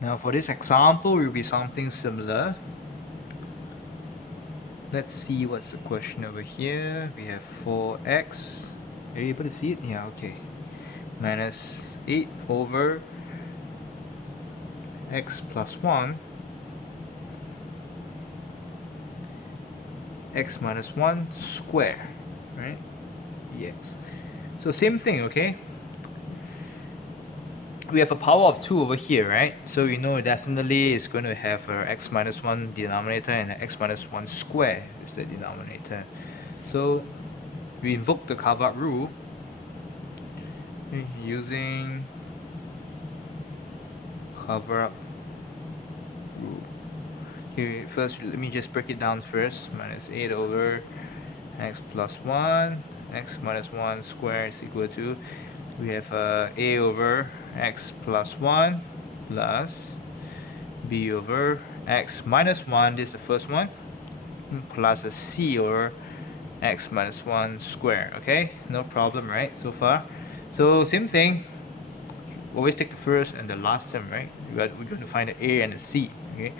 Now for this example, it will be something similar. Let's see what's the question over here. We have 4x. Are you able to see it? Yeah, okay. Minus 8 over x plus 1. X minus 1 square, right? Yes. So same thing, okay? We have a power of 2 over here, right? So we know definitely it's going to have a x minus 1 denominator and an x minus 1 square is the denominator. So we invoke the carve-out rule using carve-out rule. Here, first, let me just break it down first. Minus 8 over x plus 1, x minus 1 square is equal to, we have a over x plus 1 plus b over x minus 1, this is the first one, plus a c over x minus 1 square. Okay, no problem, right, so far? So same thing, always take the first and the last term, right? We're going to find the a and the c. Okay,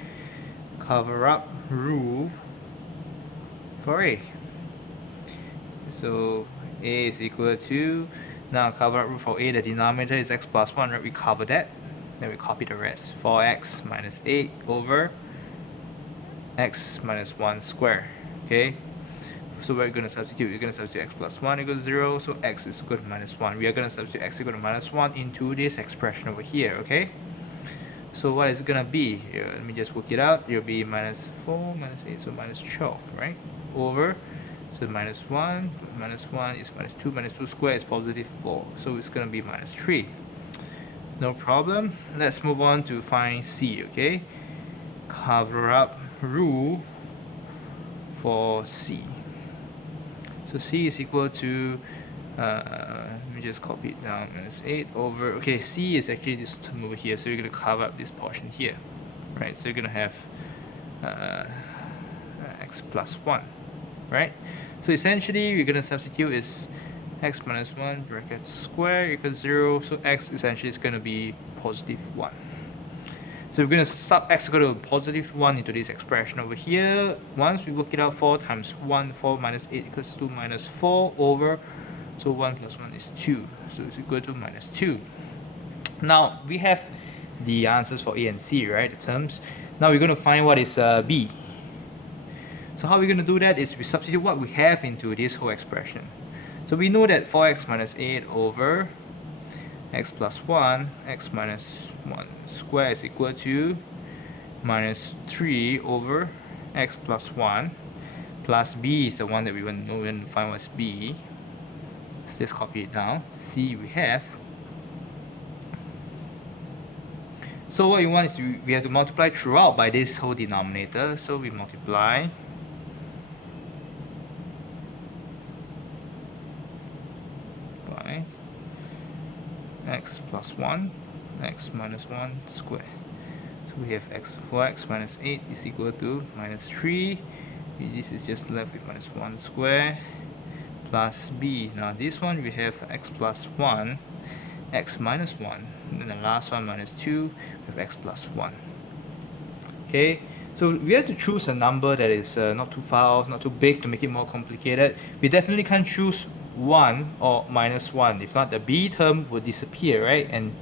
cover up rule for a. So a is equal to, now cover up rule for a, the denominator is x plus 1, right? We cover that, then we copy the rest. 4x minus 8 over x minus 1 square. Okay, so we're going to substitute. We're going to substitute x plus 1 equals 0, so x is equal to minus 1. We are going to substitute x equal to minus 1 into this expression over here. Okay, so what is it going to be? Here, let me just work it out. It will be minus 4 minus 8, so minus 12, right? Over, so minus 1 is minus 2 squared is positive 4, so it's going to be minus 3. No problem. Let's move on to find c. Okay, cover up rule for c. So c is equal to, let me just copy it down, minus 8 over, okay, c is actually this term over here, so you're going to carve up this portion here, right? So you're going to have x plus 1, right? So essentially, we're going to substitute is x minus 1 bracket square equals 0, so x essentially is going to be positive 1. So we're going to sub x equal to positive 1 into this expression over here. Once we work it out, 4 times 1, 4 minus 8 equals to minus 4 over, so 1 plus 1 is 2. So it's equal to minus 2. Now, we have the answers for a and c, right, the terms. Now we're going to find what is b. So how we're going to do that is we substitute what we have into this whole expression. So we know that 4x minus 8 over x plus 1, x minus 1 square is equal to minus 3 over x plus 1 plus b is the one that we want to know. We want to find what's b. Let's just copy it down. C we have. So what we want is we have to multiply throughout by this whole denominator. So we multiply by x plus 1, x minus 1 square. So we have 4x minus 8 is equal to minus 3. This is just left with minus 1 square plus b. Now this one we have x plus 1, x minus 1. And then the last one minus 2 with x plus 1. Okay, so we have to choose a number that is not too far off, not too big to make it more complicated. We definitely can't choose 1 or minus 1. If not, the b term would disappear, right? And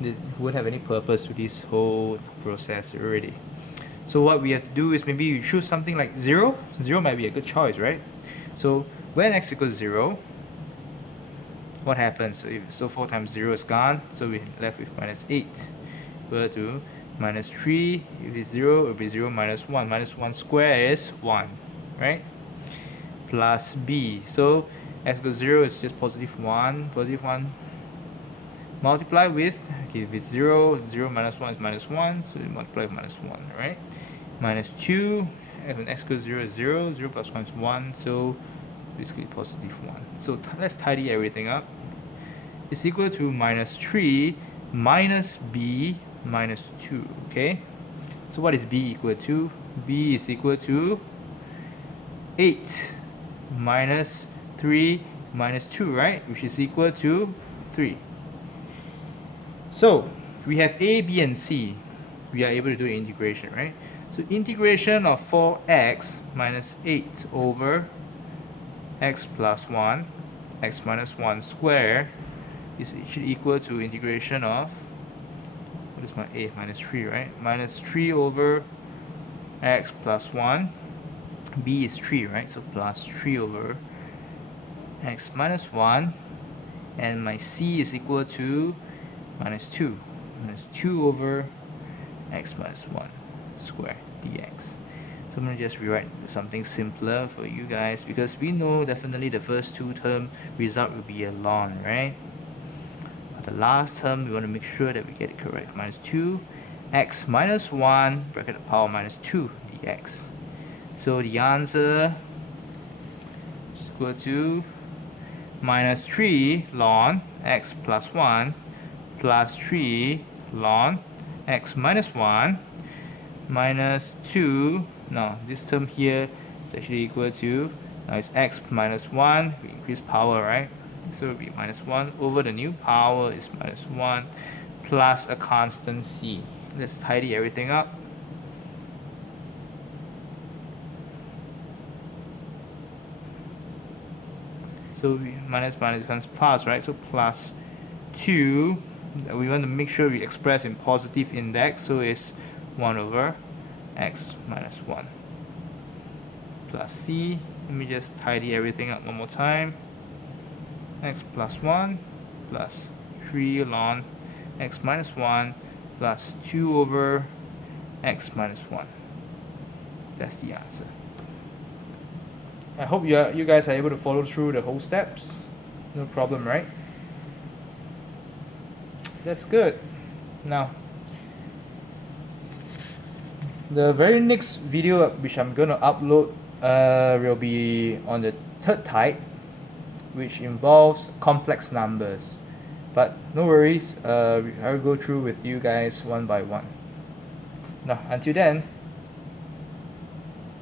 it wouldn't have any purpose to this whole process already. So what we have to do is maybe you choose something like 0. 0 might be a good choice, right? So when x equals 0, what happens? So 4 times 0 is gone, so we're left with minus 8 equal to minus 3. If it's 0, it will be 0 minus 1. Minus 1 square is 1, right? Plus b. So x equals 0 is just positive 1. Positive 1 multiply with, okay, if it's 0, 0 minus 1 is minus 1, so you multiply with minus 1, right? Minus 2, and when x equals 0 is 0, 0 plus 1 is 1, so basically positive 1. So let's tidy everything up. It's equal to minus 3 minus b minus 2, okay? So what is b equal to? b is equal to 8 minus 3 minus 2, right? Which is equal to 3. So we have a, b, and c. we are able to do integration, right? So integration of 4x minus 8 over x plus 1, x minus 1 square is actually equal to integration of, what is my a, minus 3, right? Minus 3 over x plus 1, b is 3, right? So plus 3 over x minus 1, and my c is equal to minus 2 over x minus 1 square dx. So I'm going to just rewrite something simpler for you guys, because we know definitely the first two term result will be a ln, right? But the last term we want to make sure that we get it correct. Minus 2 x minus 1 bracket of power minus 2 dx. So the answer is equal to minus 3 ln x plus 1 plus 3 ln x minus 1 minus 2. Now this term here is actually equal to, now it's x minus 1, we increase power, right? So it will be minus 1 over the new power is minus 1 plus a constant c. Let's tidy everything up. So minus becomes plus, right? So plus 2, we want to make sure we express in positive index, so it's 1 over x minus 1 plus c. Let me just tidy everything up one more time. X plus 1 plus 3 ln x minus 1 plus 2 over x minus 1. That's the answer. I hope you guys are able to follow through the whole steps. No problem, right? That's good. Now, the very next video which I'm going to upload will be on the third type, which involves complex numbers. But no worries, I will go through with you guys one by one. Now, until then,